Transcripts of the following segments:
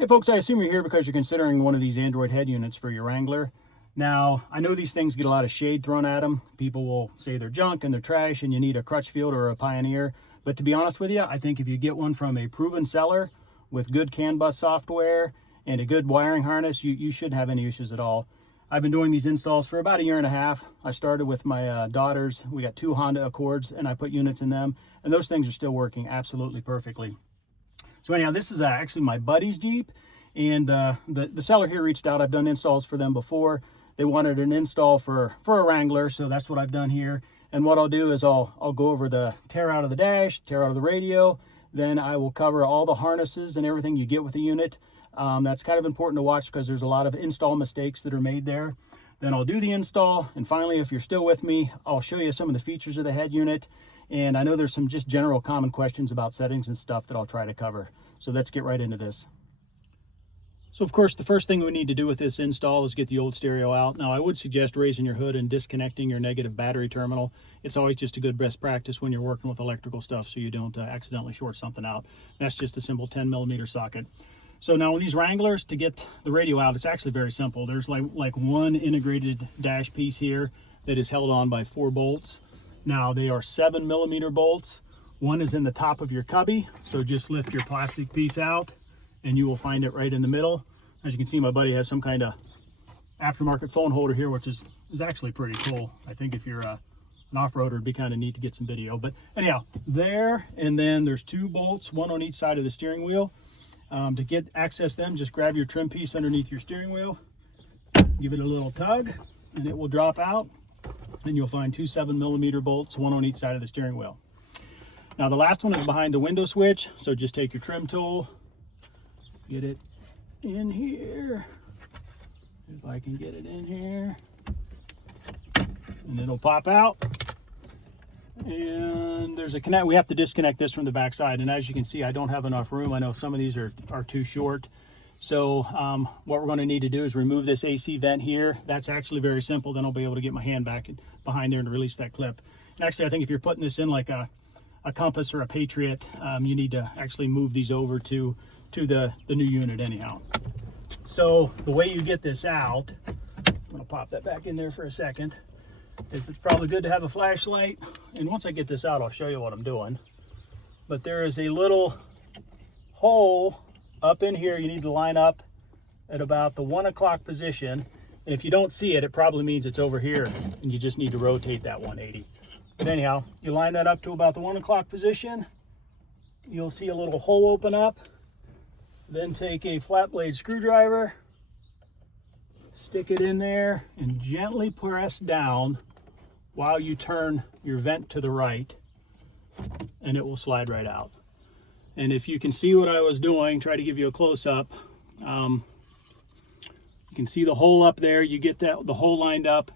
Hey folks, I assume you're here because you're considering one of these Android head units for your Wrangler. Now, I know these things get a lot of shade thrown at them. People will say they're junk and they're trash and you need a Crutchfield or a Pioneer. But to be honest with you, I think if you get one from a proven seller with good CAN bus software and a good wiring harness, you shouldn't have any issues at all. I've been doing these installs for about a year and a half. I started with my daughters. We got 2 Honda Accords and I put units in them, and those things are still working absolutely perfectly. So anyhow, this is actually my buddy's Jeep, and the seller here reached out. I've done installs for them before. They wanted an install for a Wrangler, so that's what I've done here. And what I'll do is I'll go over the tear out of the dash, tear out of the radio, then I will cover all the harnesses and everything you get with the unit. That's kind of important to watch because there's a lot of install mistakes that are made there. Then I'll do the install, and finally, if you're still with me, I'll show you some of the features of the head unit. And I know there's some just general common questions about settings and stuff that I'll try to cover. So let's get right into this. So of course, the first thing we need to do with this install is get the old stereo out. Now I would suggest raising your hood and disconnecting your negative battery terminal. It's always just a good best practice when you're working with electrical stuff so you don't accidentally short something out. That's just a simple 10mm socket. So now with these Wranglers, to get the radio out, it's actually very simple. There's like one integrated dash piece here that is held on by 4 bolts. Now they are 7mm bolts. One is in the top of your cubby, so just lift your plastic piece out and you will find it right in the middle. As you can see, my buddy has some kind of aftermarket phone holder here, which is actually pretty cool. I think if you're an off-roader, it'd be kind of neat to get some video. But anyhow, there, and then there's 2 bolts, one on each side of the steering wheel. To access them, just grab your trim piece underneath your steering wheel, give it a little tug, and it will drop out. And you'll find 2 7mm bolts, one on each side of the steering wheel. Now the last one is behind the window switch, so just take your trim tool, get it in here, if I can get it in here, and it'll pop out. And there's a connect. We have to disconnect this from the back side, and as you can see, I don't have enough room. I know some of these are too short. So what we're going to need to do is remove this AC vent here. That's actually very simple. Then I'll be able to get my hand back behind there and release that clip. And actually, I think if you're putting this in like a Compass or a Patriot, you need to actually move these over to the new unit anyhow. So the way you get this out, I'm going to pop that back in there for a second. It's probably good to have a flashlight. And once I get this out, I'll show you what I'm doing. But there is a little hole up in here. You need to line up at about the 1 o'clock position. And if you don't see it, it probably means it's over here, and you just need to rotate that 180. But anyhow, you line that up to about the 1 o'clock position. You'll see a little hole open up. Then take a flat blade screwdriver, stick it in there, and gently press down while you turn your vent to the right, and it will slide right out. And if you can see what I was doing, try to give you a close-up. You can see the hole up there. You get the hole lined up,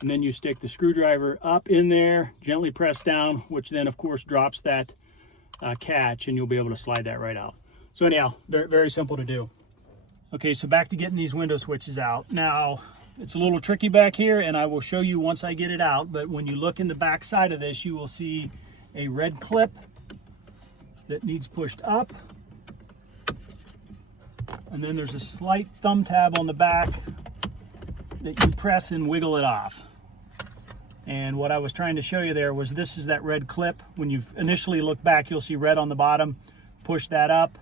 and then you stick the screwdriver up in there, gently press down, which then of course drops that catch, and you'll be able to slide that right out. So anyhow, very, very simple to do. Okay, so back to getting these window switches out. Now, it's a little tricky back here, and I will show you once I get it out, but when you look in the back side of this, you will see a red clip that needs pushed up. And then there's a slight thumb tab on the back that you press and wiggle it off. And what I was trying to show you there was this is that red clip. When you initially look back, you'll see red on the bottom. Push that up,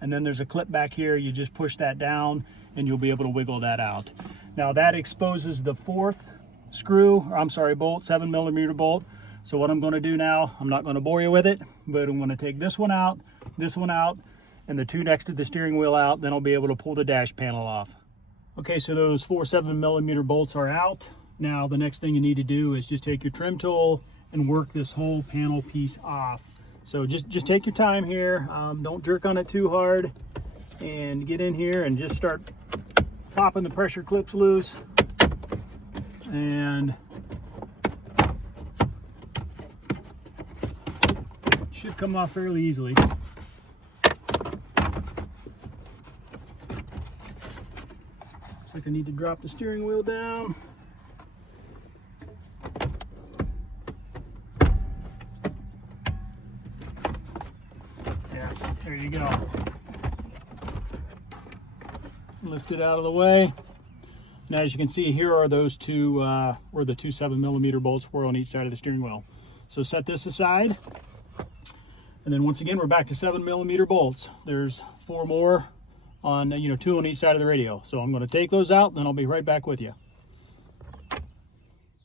and then there's a clip back here. You just push that down, and you'll be able to wiggle that out. Now that exposes the 4th bolt, 7mm bolt. So what I'm going to do now, I'm not going to bore you with it, but I'm going to take this one out, and the 2 next to the steering wheel out. Then I'll be able to pull the dash panel off. Okay, so those 4 7mm bolts are out. Now the next thing you need to do is just take your trim tool and work this whole panel piece off. So just take your time here. Don't jerk on it too hard, and get in here and just start popping the pressure clips loose. And it should come off fairly easily. Looks like I need to drop the steering wheel down. Yes, there you go. lift it out of the way. And as you can see, here are those two, where the two 7mm bolts were on each side of the steering wheel. So set this aside. And then once again, we're back to 7mm bolts. There's 4 more on, 2 on each side of the radio. So I'm going to take those out, then I'll be right back with you.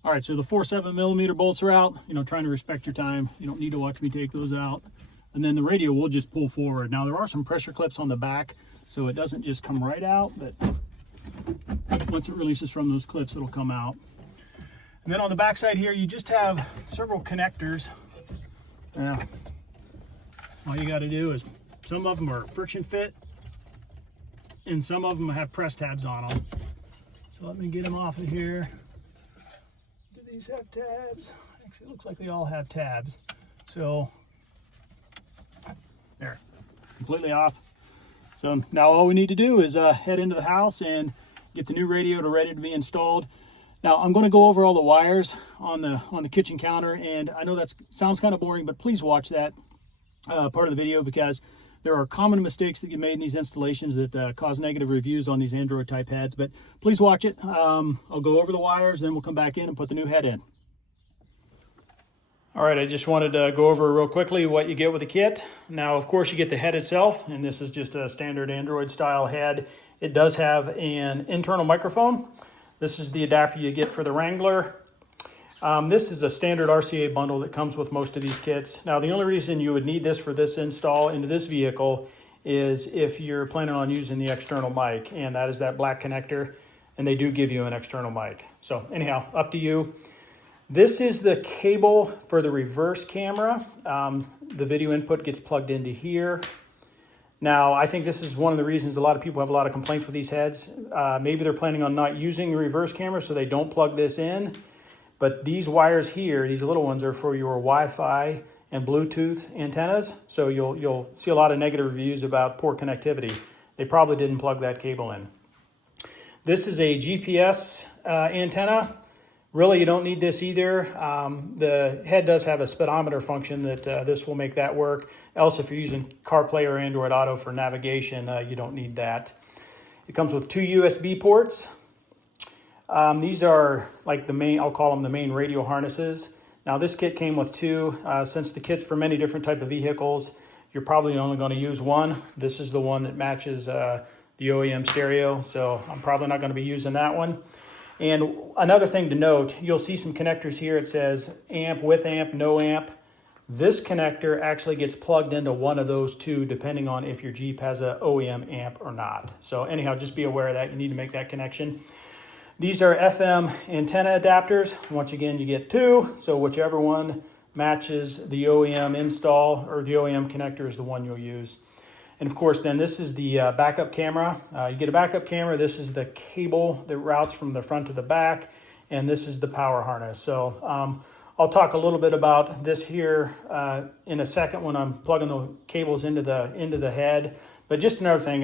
All right, so the 4 7mm bolts are out. Trying to respect your time. You don't need to watch me take those out. And then the radio will just pull forward. Now there are some pressure clips on the back, so it doesn't just come right out, but once it releases from those clips, it'll come out. And then on the back side here, you just have several connectors. All you got to do is, some of them are friction fit, and some of them have press tabs on them. So let me get them off of here. Do these have tabs? Actually, it looks like they all have tabs. So, there, completely off. So now all we need to do is head into the house and get the new radio ready to be installed. Now I'm going to go over all the wires on the kitchen counter, and I know that sounds kind of boring, but please watch that part of the video, because there are common mistakes that get made in these installations that cause negative reviews on these Android type heads. But please watch it. I'll go over the wires, then we'll come back in and put the new head in. All right, I just wanted to go over real quickly what you get with the kit. Now, of course, you get the head itself, and this is just a standard Android style head. It does have an internal microphone. This is the adapter you get for the Wrangler. This is a standard RCA bundle that comes with most of these kits. Now, the only reason you would need this for this install into this vehicle is if you're planning on using the external mic, and that is that black connector, and they do give you an external mic. So anyhow, up to you. This is the cable for the reverse camera. The video input gets plugged into here. Now, I think this is one of the reasons a lot of people have a lot of complaints with these heads. Maybe they're planning on not using the reverse camera, so they don't plug this in. But these wires here, these little ones, are for your Wi-Fi and Bluetooth antennas. So you'll see a lot of negative reviews about poor connectivity. They probably didn't plug that cable in. This is a GPS antenna. Really, you don't need this either. The head does have a speedometer function that this will make that work. Else, if you're using CarPlay or Android Auto for navigation, you don't need that. It comes with 2 USB ports. These are like the main, I'll call them the main radio harnesses. Now this kit came with 2. Since the kit's for many different type of vehicles, you're probably only going to use one. This is the one that matches the OEM stereo, so I'm probably not going to be using that one. And another thing to note, you'll see some connectors here. It says amp, with amp, no amp. This connector actually gets plugged into one of those 2, depending on if your Jeep has a OEM amp or not. So anyhow, just be aware of that. You need to make that connection. These are FM antenna adapters. Once again, you get 2. So whichever one matches the OEM install or the OEM connector is the one you'll use. And of course, then this is the backup camera. You get a backup camera. This is the cable that routes from the front to the back, and this is the power harness. So I'll talk a little bit about this here in a second when I'm plugging the cables into the head. But just another thing,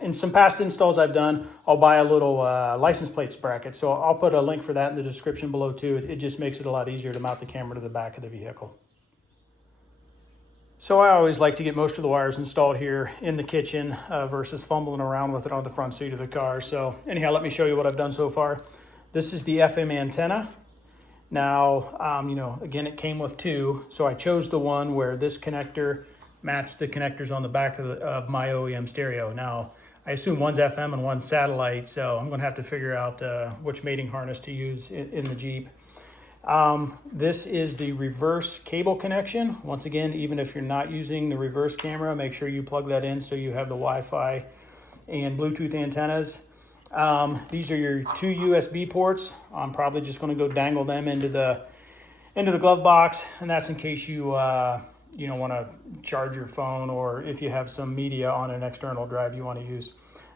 in some past installs I've done, I'll buy a little license plate bracket. So I'll put a link for that in the description below too. It just makes it a lot easier to mount the camera to the back of the vehicle. So I always like to get most of the wires installed here in the kitchen versus fumbling around with it on the front seat of the car. So anyhow, let me show you what I've done so far. This is the FM antenna. Now, again, it came with 2. So I chose the one where this connector matched the connectors on the back of my OEM stereo. Now, I assume one's FM and one's satellite, so I'm going to have to figure out which mating harness to use in the Jeep. This is the reverse cable connection. Once again, even if you're not using the reverse camera, make sure you plug that in so you have the Wi-Fi and Bluetooth antennas. These are your 2 USB ports. I'm probably just going to go dangle them into the glove box, and that's in case you want to charge your phone, or if you have some media on an external drive you want to use.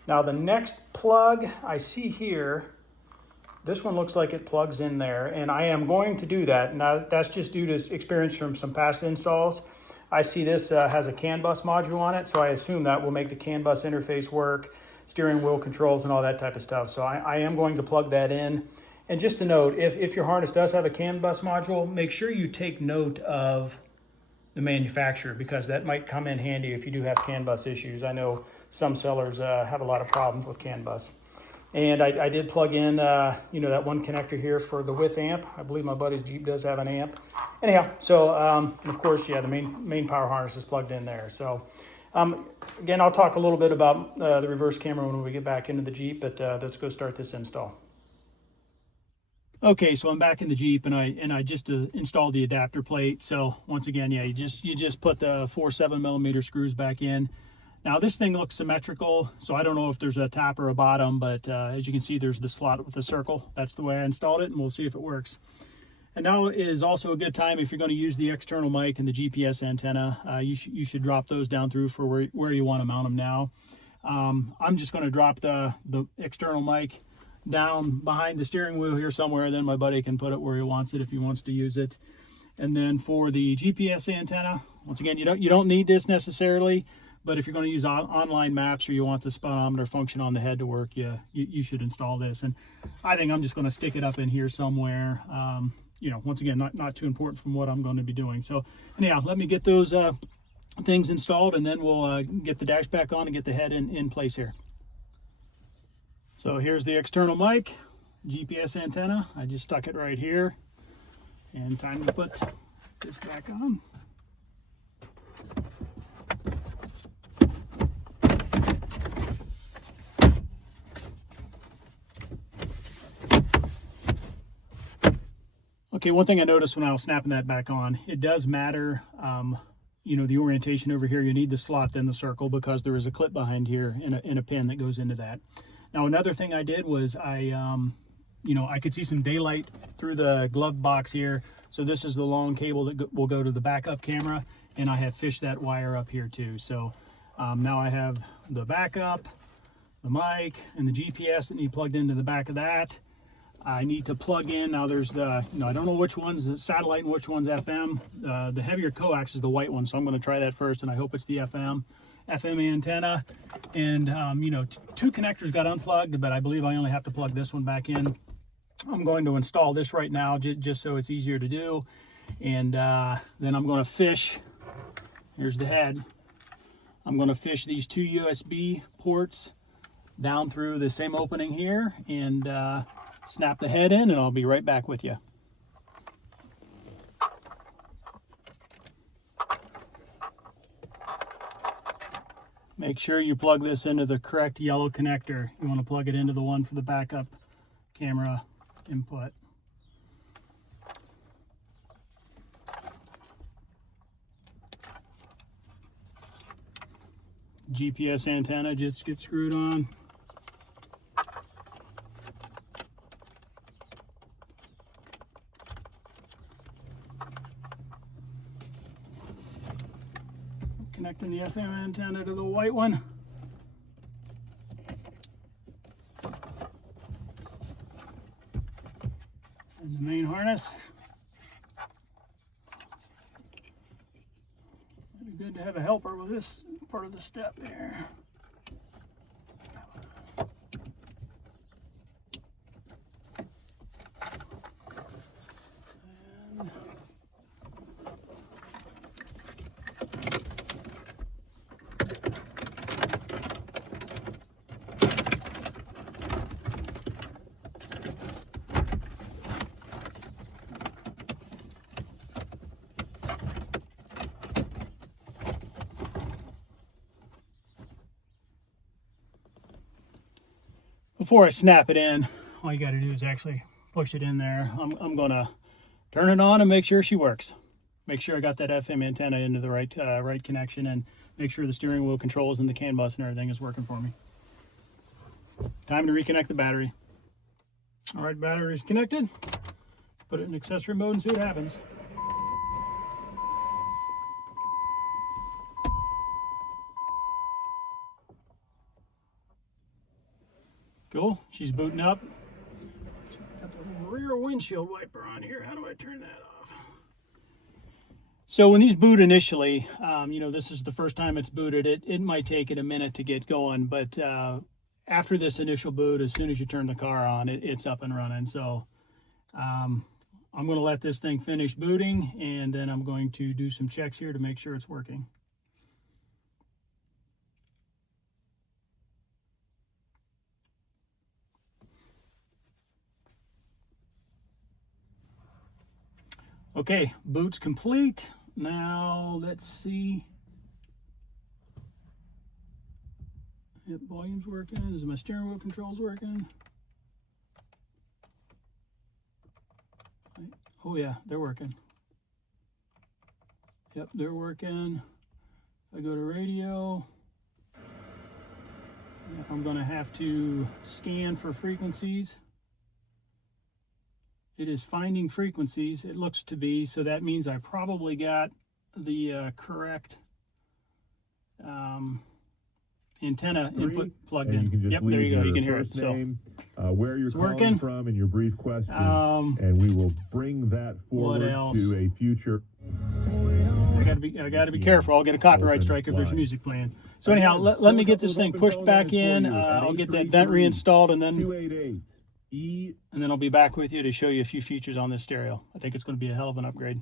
Now the next plug I see here, this one looks like it plugs in there, and I am going to do that. Now that's just due to experience from some past installs. I see this has a CAN bus module on it, so I assume that will make the CAN bus interface work, steering wheel controls and all that type of stuff. So I am going to plug that in. And just to note, if your harness does have a CAN bus module, make sure you take note of the manufacturer, because that might come in handy if you do have CAN bus issues. I know some sellers have a lot of problems with CAN bus. And I did plug in, you know, that one connector here for the width amp. I believe my buddy's Jeep does have an amp. Anyhow, so, and of course, yeah, the main power harness is plugged in there. So, again, I'll talk a little bit about the reverse camera when we get back into the Jeep, but let's go start this install. Okay, so I'm back in the Jeep, and I just installed the adapter plate. So once again, yeah, you just put the 4 7mm screws back in. Now this thing looks symmetrical, so I don't know if there's a top or a bottom, but as you can see, there's the slot with the circle. That's the way I installed it, and we'll see if it works. And now is also a good time if you're going to use the external mic and the GPS antenna. You should drop those down through for where you want to mount them now. I'm just going to drop the external mic down behind the steering wheel here somewhere, then my buddy can put it where he wants it if he wants to use it. And then for the GPS antenna, once again, you don't need this necessarily, but if you're going to use online maps or you want the speedometer function on the head to work, you should install this. And I think I'm just going to stick it up in here somewhere. You know, once again, not too important from what I'm going to be doing. So anyhow, let me get those things installed, and then we'll get the dash back on and get the head in place here. So here's the external mic, GPS antenna. I just stuck it right here, and time to put this back on. Okay, one thing I noticed when I was snapping that back on, it does matter, you know, the orientation over here. You need the slot, then the circle, because there is a clip behind here and a pin that goes into that. Now, another thing I did was you know, I could see some daylight through the glove box here. So this is the long cable that will go to the backup camera, and I have fished that wire up here too. So now I have the backup, the mic, and the GPS that need plugged into the back of that. I need to plug in, now there's the, you know, I don't know which one's satellite and which one's FM. The heavier coax is the white one, so I'm going to try that first, and I hope it's the FM antenna. And you know, 2 connectors got unplugged, but I believe I only have to plug this one back in. I'm going to install this right now just so it's easier to do. And then I'm going to fish, here's the head, I'm going to fish these 2 USB ports down through the same opening here, and snap the head in, and I'll be right back with you. Make sure you plug this into the correct yellow connector. You want to plug it into the one for the backup camera input. GPS antenna just gets screwed on. Connecting the FM antenna to the white one. And the main harness. It'd be good to have a helper with this part of the step here. Before I snap it in, all you got to do is actually push it in there. I'm going to turn it on and make sure she works. Make sure I got that FM antenna into the right connection, and make sure the steering wheel controls and the CAN bus and everything is working for me. Time to reconnect the battery. All right, battery's connected. Put it in accessory mode and see what happens. Cool, she's booting up. Got the rear windshield wiper on here. How do I turn that off? So when these boot initially, you know, this is the first time it's booted, it might take it a minute to get going, but after this initial boot, as soon as you turn the car on, it's up and running. So I'm going to let this thing finish booting, and then I'm going to do some checks here to make sure it's working. Okay, boot's complete. Now let's see. Yep, volume's working. Is my steering wheel controls working? Oh yeah, they're working. Yep, they're working. I go to radio. I'm gonna have to scan for frequencies. It is finding frequencies, it looks to be, so that means I probably got the correct antenna input plugged in. Yep, there you go, you can hear it. Name, where you're calling from and your brief question, and we will bring that forward to a future. I gotta be careful. I'll get a copyright strike if there's music playing. So anyhow, let me get this thing pushed back in. I'll get that vent reinstalled, and then I'll be back with you to show you a few features on this stereo. I think it's going to be a hell of an upgrade.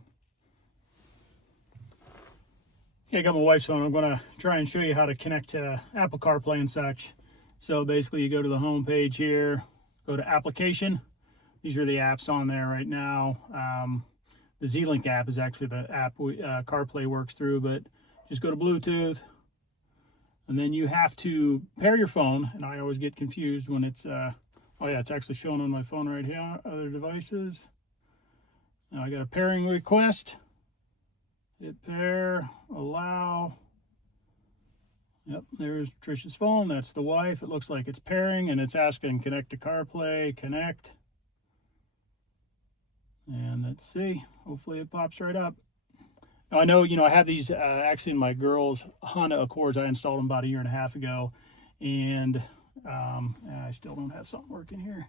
Okay, I got my wife's phone. I'm going to try and show you how to connect to Apple CarPlay and such. So basically, you go to the home page here, go to application. These are the apps on there right now. The Z-Link app is actually the app CarPlay works through, but just go to Bluetooth, and then you have to pair your phone. And I always get confused when it's oh yeah, it's actually showing on my phone right here, other devices. Now I got a pairing request. Hit pair, allow. Yep, there's Trisha's phone, that's the wife. It looks like it's pairing, and it's asking connect to CarPlay, connect. And let's see, hopefully it pops right up. Now I know, I have these actually in my girls' Honda Accords. I installed them about 1.5 years ago, and I still don't have something working here.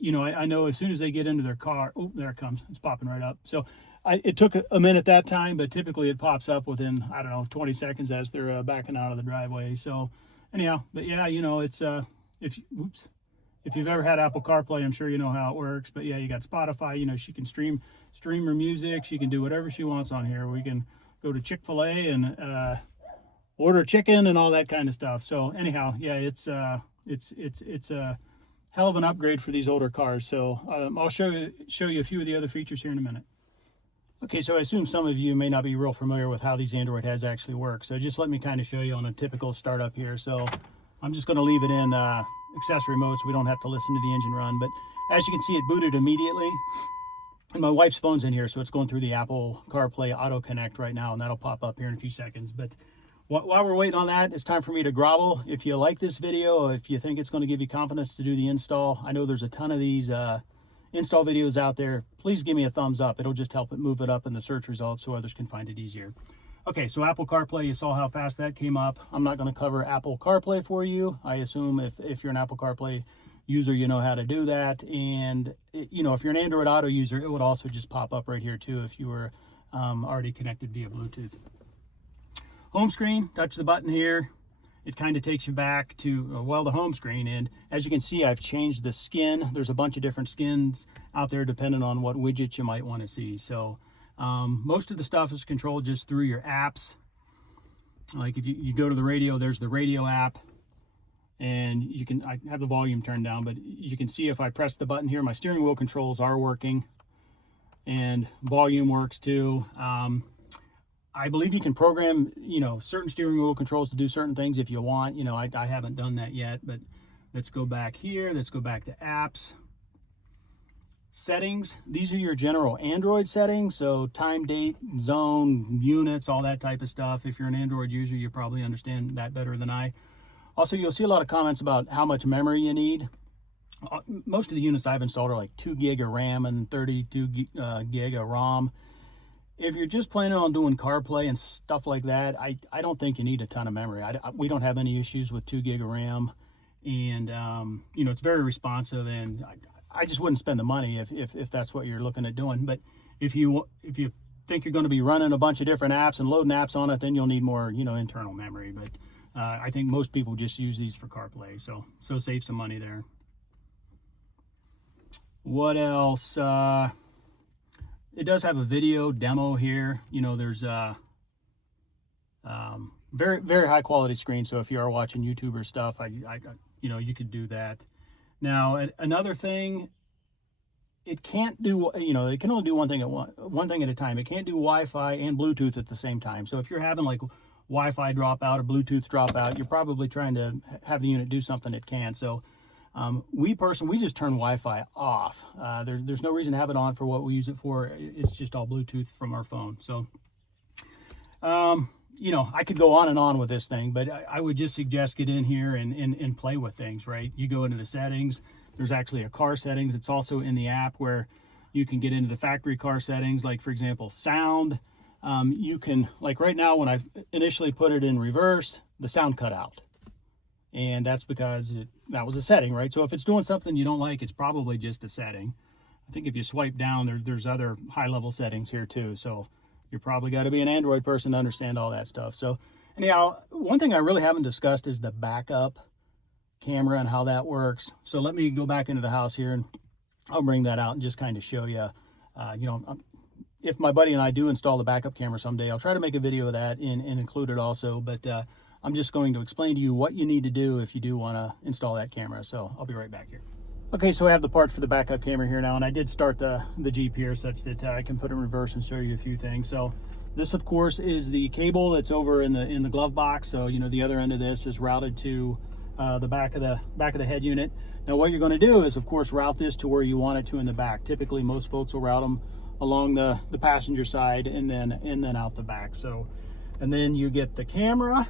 I know as soon as they get into their car, oh, there it comes. It's popping right up. So it took a minute that time, but typically it pops up within, I don't know, 20 seconds as they're backing out of the driveway. So anyhow, but yeah, it's, if you've ever had Apple CarPlay, I'm sure you know how it works. But yeah, you got Spotify, she can stream her music. She can do whatever she wants on here. We can go to Chick-fil-A and, order chicken and all that kind of stuff. So anyhow, yeah, it's a hell of an upgrade for these older cars. So I'll show you a few of the other features here in a minute. Okay, so I assume some of you may not be real familiar with how these Android heads actually work. So just let me kind of show you on a typical startup here. So I'm just going to leave it in accessory mode so we don't have to listen to the engine run. But as you can see, it booted immediately. And my wife's phone's in here, so it's going through the Apple CarPlay Auto Connect right now, and that'll pop up here in a few seconds. But while we're waiting on that, it's time for me to grovel. If you like this video, if you think it's going to give you confidence to do the install, I know there's a ton of these install videos out there. Please give me a thumbs up. It'll just help it move it up in the search results so others can find it easier. Okay, so Apple CarPlay, you saw how fast that came up. I'm not going to cover Apple CarPlay for you. I assume if you're an Apple CarPlay user, you know how to do that. And, if you're an Android Auto user, it would also just pop up right here too if you were already connected via Bluetooth. Home screen, touch the button here. It kind of takes you back to, the home screen. And as you can see, I've changed the skin. There's a bunch of different skins out there depending on what widgets you might want to see. So most of the stuff is controlled just through your apps. Like if you go to the radio, there's the radio app. And I have the volume turned down, but you can see if I press the button here, my steering wheel controls are working. And volume works too. I believe you can program, certain steering wheel controls to do certain things if you want. I haven't done that yet, but let's go back here. Let's go back to apps. Settings. These are your general Android settings. So time, date, zone, units, all that type of stuff. If you're an Android user, you probably understand that better than I. Also, you'll see a lot of comments about how much memory you need. Most of the units I've installed are like 2 gig of RAM and 32 gig of ROM. If you're just planning on doing CarPlay and stuff like that, I don't think you need a ton of memory. We don't have any issues with 2 gig of RAM, and it's very responsive. And I just wouldn't spend the money if that's what you're looking at doing. But if you think you're going to be running a bunch of different apps and loading apps on it, then you'll need more internal memory. But I think most people just use these for CarPlay, so save some money there. What else? it does have a video demo here. You know, there's very, very high quality screen. So if you are watching YouTuber stuff, you know, you could do that. Now, another thing, it can't do, you know, it can only do one thing at a time. It can't do Wi-Fi and Bluetooth at the same time. So if you're having like Wi-Fi drop out or Bluetooth drop out, you're probably trying to have the unit do something it can. So we just turn Wi-Fi off. There's no reason to have it on for what we use it for. It's just all Bluetooth from our phone. So, you know, I could go on and on with this thing, but I would just suggest get in here and play with things, right? You go into the settings. There's actually a car settings. It's also in the app where you can get into the factory car settings, like, for example, sound. You can, like right now, when I initially put it in reverse, the sound cut out. And that's because that was a setting, right? So if it's doing something you don't like, it's probably just a setting. I think if you swipe down, there's other high-level settings here too. So you probably got to be an Android person to understand all that stuff. So anyhow, one thing I really haven't discussed is the backup camera and how that works. So let me go back into the house here and I'll bring that out and just kind of show you, you know, if my buddy and I do install the backup camera someday, I'll try to make a video of that and include it also. But I'm just going to explain to you what you need to do if you do want to install that camera. So I'll be right back here. Okay, so I have the parts for the backup camera here now, and I did start the Jeep here such that I can put it in reverse and show you a few things. So this, of course, is the cable that's over in the glove box. So, you know, the other end of this is routed to the back of the head unit. Now, what you're going to do is, of course, route this to where you want it to in the back. Typically, most folks will route them along the passenger side and then out the back. So, and then you get the camera.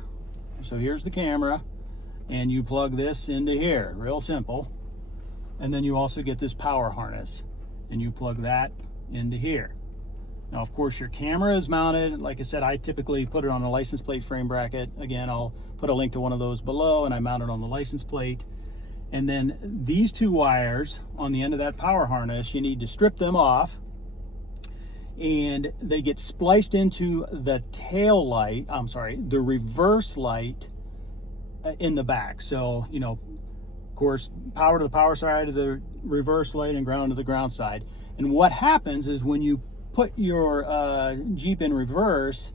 So here's the camera, and you plug this into here. Real simple. And then you also get this power harness, and you plug that into here. Now, of course, your camera is mounted. Like I said, I typically put it on a license plate frame bracket. Again, I'll put a link to one of those below, and I mount it on the license plate. And then these two wires on the end of that power harness, you need to strip them off, and they get spliced into the tail light, the reverse light in the back. So, you know, of course, power to the power side of the reverse light and ground to the ground side. And what happens is when you put your Jeep in reverse,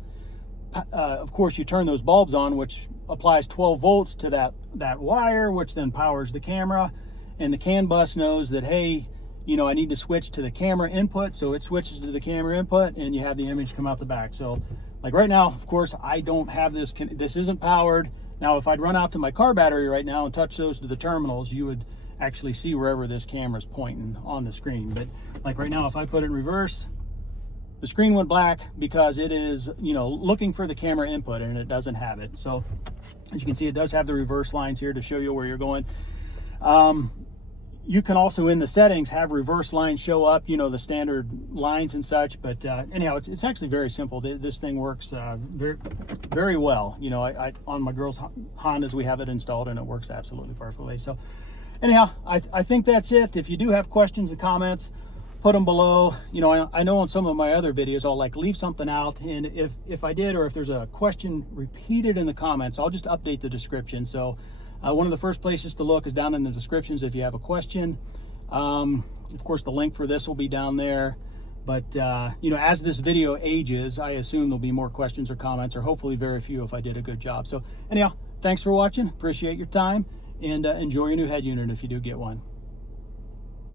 of course, you turn those bulbs on, which applies 12 volts to that wire, which then powers the camera. And the CAN bus knows that, hey, you know, I need to switch to the camera input. So it switches to the camera input, and you have the image come out the back. So like right now, of course, I don't have this. This isn't powered. Now, if I'd run out to my car battery right now and touch those to the terminals, you would actually see wherever this camera's pointing on the screen. But like right now, if I put it in reverse, the screen went black because it is, you know, looking for the camera input, and it doesn't have it. So as you can see, it does have the reverse lines here to show you where you're going. You can also, in the settings, have reverse lines show up, you know, the standard lines and such. But anyhow, it's actually very simple. This thing works very, very well. You know, I on my girls' Hondas, we have it installed, and it works absolutely perfectly. So anyhow, I think that's it. If you do have questions and comments, put them below. You know, I know on some of my other videos, I'll like leave something out. And if I did, or if there's a question repeated in the comments, I'll just update the description. So one of the first places to look is down in the descriptions if you have a question. Of course, the link for this will be down there. But, you know, as this video ages, I assume there'll be more questions or comments, or hopefully very few if I did a good job. So anyhow, thanks for watching. Appreciate your time, and enjoy your new head unit if you do get one.